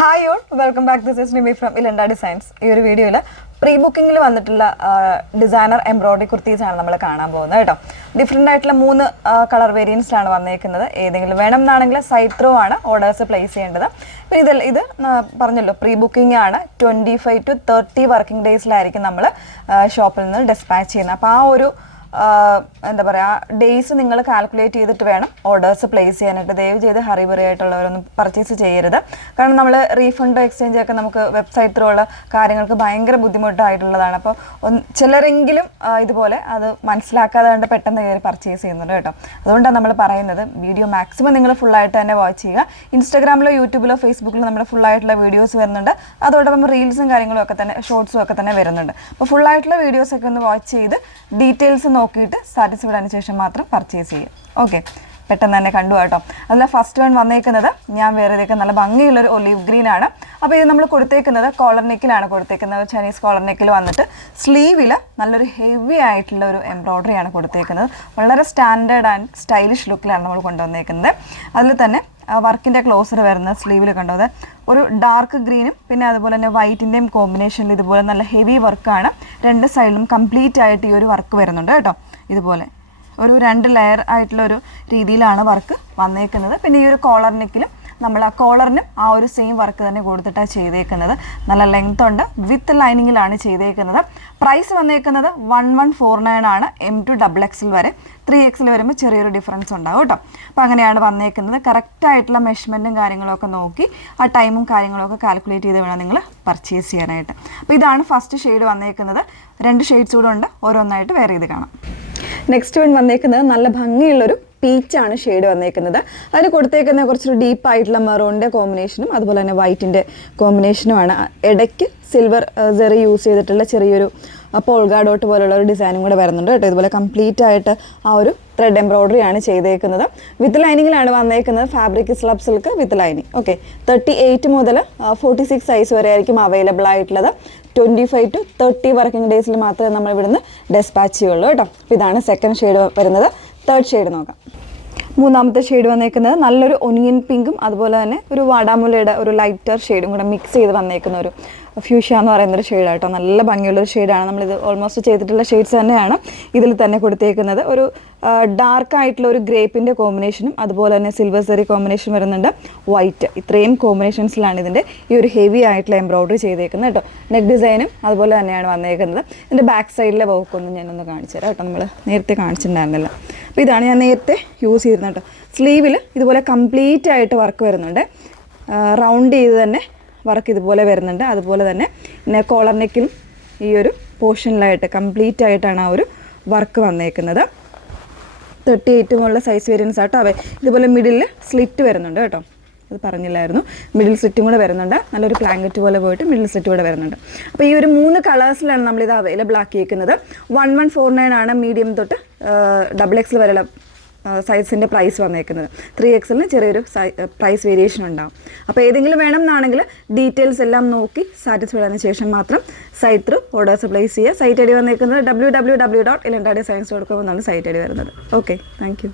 Hi all, welcome back. This is Nimi from Ilanda designs. ഈ ഒരു വീഡിയോയിൽ പ്രീ ബുക്കിങ്ങിൽ വന്നിട്ടുള്ള ഡിസൈനർ എംബ്രോയിഡറി കുർത്തീസാണ് നമ്മൾ കാണാൻ പോകുന്നത് കേട്ടോ. ഡിഫറെൻ്റ് ആയിട്ടുള്ള 3 കളർ വേരിയൻസിലാണ് വന്നേക്കുന്നത്. ഏതെങ്കിലും വേണം എന്നാണെങ്കിൽ സൈറ്റ് ത്രൂ ആണ് ഓർഡേഴ്സ് പ്ലേസ് ചെയ്യേണ്ടത്. പിന്നെ ഇത് പറഞ്ഞല്ലോ പ്രീ ബുക്കിംഗ് ആണ്. 25 to 30 വർക്കിംഗ് ഡേയ്സിലായിരിക്കും നമ്മൾ ഷോപ്പിൽ നിന്ന് ഡിസ്പാച്ച് ചെയ്യുന്നത്. അപ്പോൾ ആ ഒരു എന്താ പറയുക ഡേയ്സ് നിങ്ങൾ കാൽക്കുലേറ്റ് ചെയ്തിട്ട് വേണം ഓർഡേഴ്സ് പ്ലേസ് ചെയ്യാനായിട്ട്. ദയവ് ചെയ്ത് ഹറിബറി ആയിട്ടുള്ളവരൊന്നും പർച്ചേസ് ചെയ്യരുത്. കാരണം നമ്മൾ റീഫണ്ട് എക്സ്ചേഞ്ച് ഒക്കെ നമുക്ക് വെബ്സൈറ്റ് ത്രൂ ഉള്ള കാര്യങ്ങൾക്ക് ഭയങ്കര ബുദ്ധിമുട്ടായിട്ടുള്ളതാണ്. അപ്പോൾ ചിലരെങ്കിലും ഇതുപോലെ അത് മനസ്സിലാക്കാതെ കണ്ട് പെട്ടെന്ന് കയറി പർച്ചേസ് ചെയ്യുന്നുണ്ട് കേട്ടോ. അതുകൊണ്ടാണ് നമ്മൾ പറയുന്നത് വീഡിയോ മാക്സിമം നിങ്ങൾ ഫുള്ളായിട്ട് തന്നെ വാച്ച് ചെയ്യുക. ഇൻസ്റ്റാഗ്രാമിലോ യൂട്യൂബിലോ ഫേസ്ബുക്കിലോ നമ്മുടെ ഫുള്ളായിട്ടുള്ള വീഡിയോസ് വരുന്നുണ്ട്. അതോടൊപ്പം റീൽസും കാര്യങ്ങളും ഒക്കെ തന്നെ ഷോർട്സും ഒക്കെ തന്നെ വരുന്നുണ്ട്. അപ്പോൾ ഫുള്ളായിട്ടുള്ള വീഡിയോസൊക്കെ ഒന്ന് വാച്ച് ചെയ്ത് ഡീറ്റെയിൽസ് നോക്കിയിട്ട് സാറ്റിസ്ഫൈഡ് ആയതിനു ശേഷം മാത്രം പർച്ചേസ് ചെയ്യും. ഓക്കെ, പെട്ടെന്ന് തന്നെ കണ്ടു കേട്ടോ. അതിൽ ഫസ്റ്റ് വൺ വന്നേക്കുന്നത് ഞാൻ വേറെ നല്ല ഭംഗിയുള്ളൊരു ഒലീവ് ഗ്രീൻ ആണ്. അപ്പോൾ ഇത് നമ്മൾ കൊടുത്തേക്കുന്നത് കോളർ നെക്കിലാണ് കൊടുത്തേക്കുന്നത്. ചൈനീസ് കോളർ നെക്കിൽ വന്നിട്ട് സ്ലീവിൽ നല്ലൊരു ഹെവി ആയിട്ടുള്ള ഒരു എംബ്രോയ്ഡറി ആണ് കൊടുത്തേക്കുന്നത്. വളരെ സ്റ്റാൻഡേർഡ് ആൻഡ് സ്റ്റൈലിഷ് ലുക്കിലാണ് നമ്മൾ കൊണ്ടുവന്നേക്കുന്നത്. അതിൽ തന്നെ വർക്കിൻ്റെ ക്ലോസർ വരുന്ന സ്ലീവിൽ കണ്ടത് ഒരു ഡാർക്ക് ഗ്രീനും പിന്നെ അതുപോലെ തന്നെ വൈറ്റിൻ്റെയും കോമ്പിനേഷനിൽ ഇതുപോലെ നല്ല ഹെവി വർക്കാണ്. 2 സൈഡിലും കംപ്ലീറ്റ് ആയിട്ട് ഈ ഒരു വർക്ക് വരുന്നുണ്ട് കേട്ടോ. ഇതുപോലെ ഒരു 2 ലെയർ ആയിട്ടുള്ളൊരു രീതിയിലാണ് വർക്ക് വന്നേക്കുന്നത്. പിന്നെ ഈ ഒരു കോളർ നെക്കിലും നമ്മൾ ആ കോളറിനും ആ ഒരു സെയിം വർക്ക് തന്നെ കൊടുത്തിട്ടാണ് ചെയ്തേക്കുന്നത്. നല്ല ലെങ്ത് ഉണ്ട്, വിത്ത് ലൈനിങ്ങിലാണ് ചെയ്തേക്കുന്നത്. പ്രൈസ് വന്നേക്കുന്നത് 1149 ആണ്. M to XXL വരെ. 3XL വരുമ്പോൾ ചെറിയൊരു ഡിഫറൻസ് ഉണ്ടാവും കേട്ടോ. അപ്പോൾ അങ്ങനെയാണ് വന്നേക്കുന്നത്. കറക്റ്റായിട്ടുള്ള മെഷർമെൻറ്റും കാര്യങ്ങളൊക്കെ നോക്കി ആ ടൈമും കാര്യങ്ങളൊക്കെ കാൽക്കുലേറ്റ് ചെയ്ത് വേണം നിങ്ങൾ പർച്ചേസ് ചെയ്യാനായിട്ട്. അപ്പോൾ ഇതാണ് ഫസ്റ്റ് ഷെയ്ഡ് വന്നേക്കുന്നത്. 2 ഷെയ്ഡ്സ് കൂടെ ഉണ്ട്, ഓരോന്നായിട്ട് വേറെ ചെയ്ത് കാണാം. നെക്സ്റ്റ് വൺ വന്നേക്കുന്നത് നല്ല ഭംഗിയുള്ളൊരു പീച്ചാണ് ഷെയ്ഡ് വന്നേക്കുന്നത്. അതിന് കൊടുത്തേക്കുന്ന കുറച്ചൊരു ഡീപ്പായിട്ടുള്ള മെറൂണിൻ്റെ കോമ്പിനേഷനും അതുപോലെ തന്നെ വൈറ്റിൻ്റെ കോമ്പിനേഷനുമാണ്. ഇടയ്ക്ക് സിൽവർ സെറി യൂസ് ചെയ്തിട്ടുള്ള ചെറിയൊരു പോൾഗ ഡോട്ട് പോലുള്ള ഒരു ഡിസൈനും കൂടെ വരുന്നുണ്ട് കേട്ടോ. ഇതുപോലെ കംപ്ലീറ്റ് ആയിട്ട് ആ ഒരു ത്രെഡ് എംബ്രോയ്ഡറി ആണ് ചെയ്തേക്കുന്നത്. വിത്ത് ലൈനിങ്ങിലാണ് വന്നേക്കുന്നത്. Fabric slub silk with lining. Okay, 38 മുതൽ 46 സൈസ് വരെ ആയിരിക്കും അവൈലബിൾ ആയിട്ടുള്ളത്. 25 to 30 വർക്കിംഗ് ഡേയ്സിൽ മാത്രമേ നമ്മൾ ഇവിടുന്ന് ഡെസ്പാച്ച് ചെയ്യുള്ളൂ കേട്ടോ. അപ്പോൾ ഇതാണ് സെക്കൻഡ് ഷെയ്ഡ് വരുന്നത്. തേർഡ് ഷെയ്ഡ് നോക്കാം. മൂന്നാമത്തെ ഷെയ്ഡ് വന്നേക്കുന്നത് നല്ലൊരു ഒനിയൻ പിങ്കും അതുപോലെ തന്നെ ഒരു വാടാമുലയുടെ ഒരു ലൈറ്റർ ഷെയ്ഡും കൂടെ മിക്സ് ചെയ്ത് വന്നേക്കുന്ന ഒരു ഫ്യൂഷ്യ എന്ന് പറയുന്നൊരു ഷെയ്ഡാണ് കേട്ടോ. നല്ല ഭംഗിയുള്ളൊരു ഷെയ്ഡാണ്. നമ്മളിത് ഓൾമോസ്റ്റ് ചെയ്തിട്ടുള്ള ഷെയ്ഡ്സ് തന്നെയാണ് ഇതിൽ തന്നെ കൊടുത്തേക്കുന്നത്. ഒരു ഡാർക്ക് ആയിട്ടുള്ള ഒരു ഗ്രേപ്പിൻ്റെ കോമ്പിനേഷനും അതുപോലെ തന്നെ സിൽവർ സെറി കോമ്പിനേഷൻ വരുന്നുണ്ട്, വൈറ്റ്. ഇത്രയും കോമ്പിനേഷൻസിലാണ് ഇതിൻ്റെ ഈ ഒരു ഹെവി ആയിട്ടുള്ള എംബ്രോയ്ഡറി ചെയ്തേക്കുന്നത് കേട്ടോ. നെക്ക് ഡിസൈനും അതുപോലെ തന്നെയാണ് വന്നേക്കുന്നത്. ഇതിൻ്റെ ബാക്ക് സൈഡിലെ വർക്കൊന്നും ഞാനൊന്ന് കാണിച്ചു തരാം കേട്ടോ. നമ്മൾ നേരത്തെ കാണിച്ചിട്ടുണ്ടായിരുന്നില്ല. അപ്പോൾ ഇതാണ് ഞാൻ നേരത്തെ യൂസ് ചെയ്തിരുന്നത് കേട്ടോ. സ്ലീവിൽ ഇതുപോലെ കംപ്ലീറ്റ് ആയിട്ട് വർക്ക് വരുന്നുണ്ട്. റൗണ്ട് ചെയ്ത് തന്നെ വർക്ക് ഇതുപോലെ വരുന്നുണ്ട്. അതുപോലെ തന്നെ പിന്നെ കോളർ നെക്കിലും ഈ ഒരു പോർഷനിലായിട്ട് കംപ്ലീറ്റ് ആയിട്ടാണ് ആ ഒരു വർക്ക് വന്നേക്കുന്നത്. 38 മുതലുള്ള സൈസ് വേരിയൻസ് ആട്ടോ. ഇതുപോലെ മിഡിലിൽ സ്ലിറ്റ് വരുന്നുണ്ട് കേട്ടോ. അത് പറഞ്ഞില്ലായിരുന്നു. മിഡിൽ സ്ലിറ്റും കൂടെ വരുന്നുണ്ട്. നല്ലൊരു പ്ലാങ്കറ്റ് പോലെ പോയിട്ട് മിഡിൽ സ്ലിറ്റ് കൂടെ വരുന്നുണ്ട്. അപ്പോൾ ഈ ഒരു 3 കളേഴ്സിലാണ് നമ്മളിത് അവൈലബിൾ ആക്കിയേക്കുന്നത്. 1149 ആണ് മീഡിയം തൊട്ട് XXL വരെയുള്ള സൈസിൻ്റെ പ്രൈസ് വന്നേക്കുന്നത്. 3XLന് ചെറിയൊരു പ്രൈസ് വേരിയേഷൻ ഉണ്ടാകും. അപ്പോൾ ഏതെങ്കിലും വേണം എന്നാണെങ്കിൽ ഡീറ്റെയിൽസ് എല്ലാം നോക്കി സാറ്റിസ്ഫൈഡ് ആയതിനു ശേഷം മാത്രം സൈറ്റ് ത്രൂ ഓർഡേഴ്സ് പ്ലേസ് ചെയ്യുക. സൈറ്റ് ഐ ഡി വന്നേക്കുന്നത് www.ilandadesigns.com എന്നാണ് സൈറ്റ് ഐ ഡി വരുന്നത്. Okay, thank you.